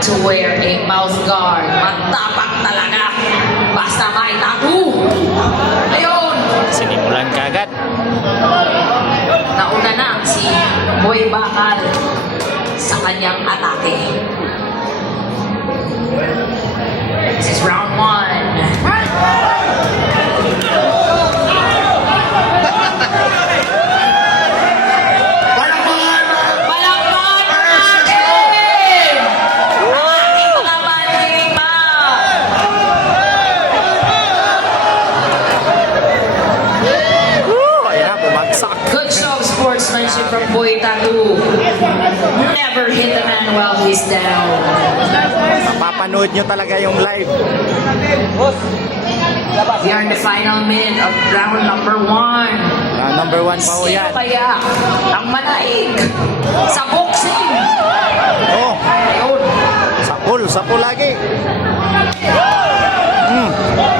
to wear a mouth guard. Matapang talaga. Basta may tattoo. Ayun. Sinimulan kagad. Nauna na si Boy Bakal sa kanyang atake. This is round 1. Palakpakan natin! Ang ating mga manlima! Ayan na, bumagsak. Good show of sportsmanship from Boy Tattoo. Never hit the man while he's down. Mapapanood nyo talaga yung live. We are in the final minute of round number 1. Number 1 pa ho Sino yan. kaya ang manaig sa boxing? Oh, Ayun. sapul lagi.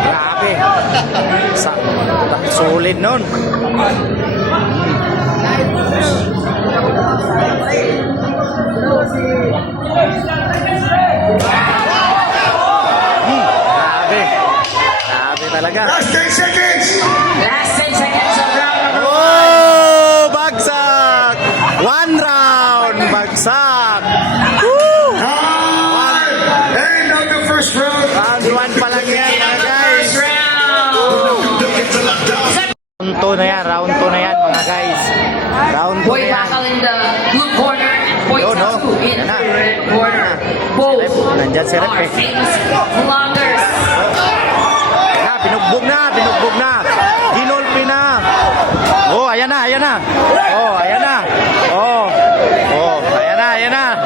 Grabe. Solid nun. Grabe. Grabe talaga. Last 10 seconds! Last 10 seconds of round number 1. Oh, bagsak. 1 round, bagsak. Woo! Time! End of the first round. Round 1 pa lang yan, End mga of the guys. first round. Round 2 na yan, mga guys. Round 2 Boy na yan. Bakal in the blue corner and Boy Yun, no? Tattoo in Yan na. the red corner. Both Rep, nandyan si Rep, are eh. famous vloggers. Binugbog na. Ginolpi na. Oh, ayan na. Oh, ayan na. Oh, ayan na.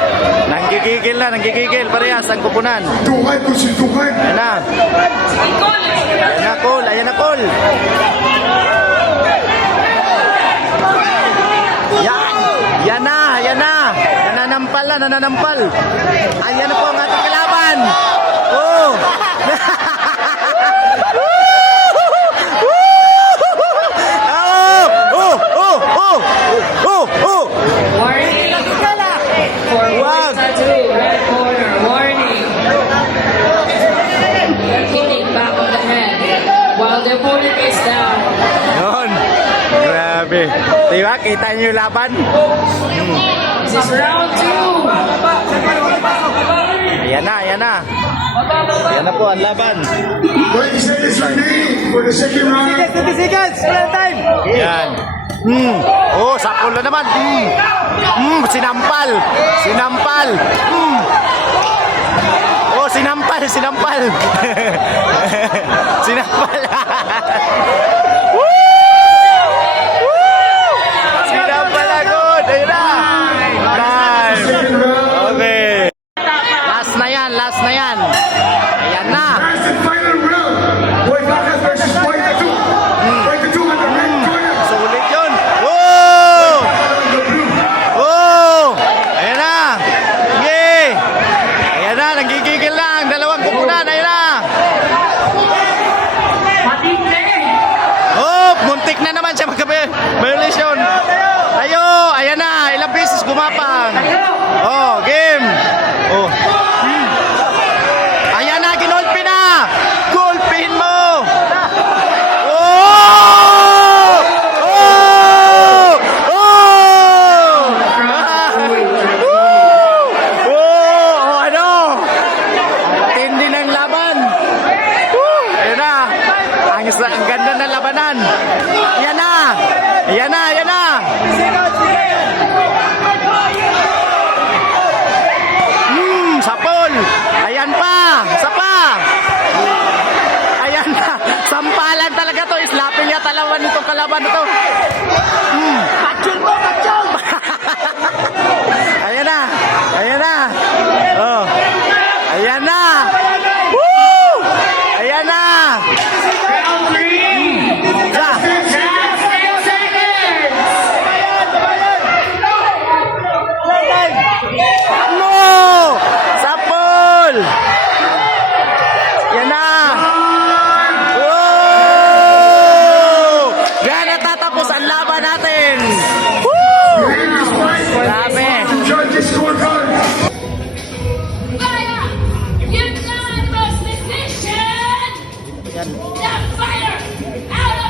Nanggigigil. Parehas ang kupunan. Dukan ko si Dukan. Ayan na. Ayan na, Cole. Yan na. Nananampal. Ayan na po ang ating kalaban. Oh. Warning for Boy Wag. Tattoo, red corner. Warning. Hitting back of the head while the opponent is down. Yun. Grabe. Diba? Kita niyo yung laban? This is round 2. Ayan na. Ayan na po ang laban. 20 seconds remaining for the second round. 50 seconds. Wala time. Ayan. Oh, sakol na naman. Sinampal. Oh, sinampal. Sinampal. Sinampal agad. Ayun na. Time. Second round. Okay. Last na yan. Ayan na. Last and final round. Boy Bakal versus Boy Tattoo. Boy Tattoo at the red corner. Sulit yun. Oh! Ayan na. Yay! Ayan na. Nanggigigil lang. Dalawang kupunan. Ayan na. Oh! Muntik na naman siya magka-violation. Tayo! Ayan na. Ilang beses gumapang. Oh, game. Oh. Ayan na. Ginolpi na. Golpin mo. Oh! Oh! Oh! Oh, ano? Tindi ng laban. Ayan na. Ang ganda ng labanan. Ayan na. Sapol. Ayan pa. Isa pa. Ayan na. Sampalan talaga to. Islapin niya talawan itong kalaban na to. Patsyol mo. Ayan na. Oh. Ayan na. Woo! Ayan na. Round 3. Yeah. Last 10 seconds. No! Sapol! Yan na! Oh! Yan natatapos ang laban natin! The fighter out of